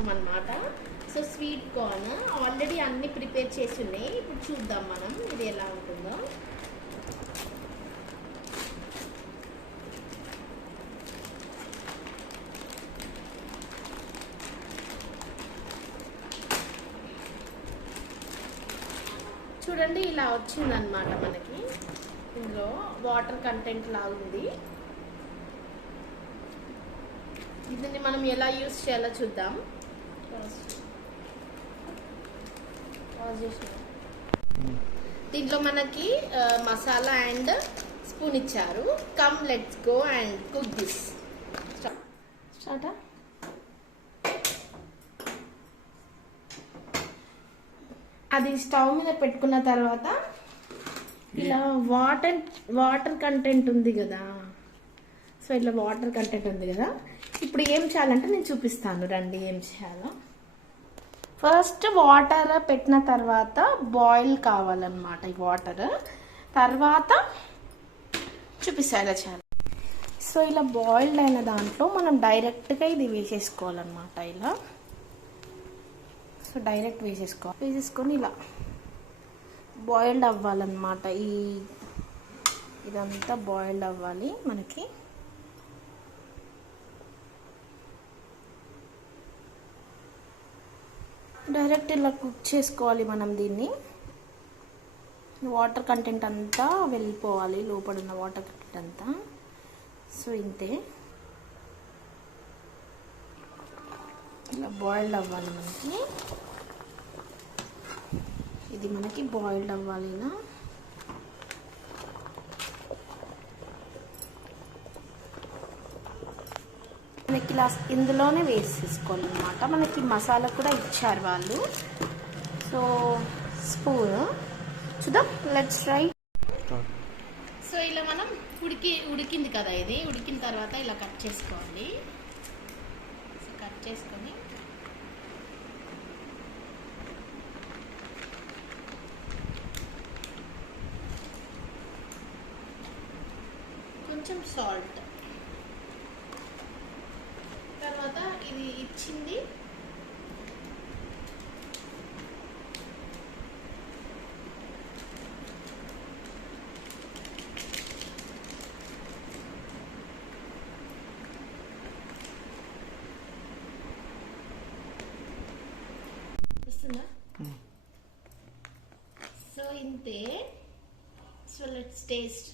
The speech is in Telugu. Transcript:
చేసినాం అన్నమాట. సో స్వీట్ కార్న్ ఆల్రెడీ అన్ని ప్రిపేర్ చేసి ఉన్నాయి. ఇప్పుడు చూద్దాం మనం ఇది ఎలా ఉంటుందో. చూడండి ఇలా వచ్చిందనమాట. మనకి ఇందులో వాటర్ కంటెంట్ లాగా ఉంది. దీన్ని మనం ఎలా యూస్ చేయాలో చూద్దాం. దీంట్లో మనకి మసాలా అండ్ స్పూన్ ఇచ్చారు. Come let's go and cook this. Start. అది స్టవ్ మీద పెట్టుకున్న తర్వాత ఇలా వాటర్ కంటెంట్ ఉంది కదా. సో ఇట్లా వాటర్ కంటెంట్ ఉంది కదా. ఇప్పుడు ఏం చేయాలంటే నేను చూపిస్తాను రండి ఏం చేయాలో. ఫస్ట్ వాటర్ పెట్టిన తర్వాత బాయిల్ కావాలన్నమాట ఈ వాటర్. తర్వాత చూపిస్తా ఎలా చేయాలి. సో ఇలా బాయిల్డ్ అయిన దాంట్లో మనం డైరెక్ట్గా ఇది వేసేసుకోవాలన్నమాట. ఇలా సో డైరెక్ట్ వేసేసుకొని ఇలా బాయిల్డ్ అవ్వాలన్నమాట. ఇదంతా బాయిల్డ్ అవ్వాలి మనకి. డైరెక్ట్ ఇలా కుక్ చేసుకోవాలి మనం దీన్ని. వాటర్ కంటెంట్ అంతా వెళ్ళిపోవాలి, లోపల ఉన్న వాటర్ కంటెంట్ అంతా. సో ఇంతే, ఇలా బాయిల్డ్ అవ్వాలి మనకి. ఇది మనకి బాయిల్డ్ అవ్వాలి ఇలా. మనకి ఇలా ఇందులోనే వేసేసుకోవాలన్నమాట. మనకి మసాలా కూడా ఇచ్చారు వాళ్ళు. సో స్పూన్ చూద్దాం, లెట్స్ ట్రై. సో ఇలా మనం ఉడికింది కదా, ఇది ఉడికిన తర్వాత ఇలా కట్ చేసుకోవాలి. సో కట్ చేసుకొని కొంచెం సాల్ట్, తర్వాత ఇది ఇచ్చింది ఇస్తుందా. సో ఇంతే. So let's taste.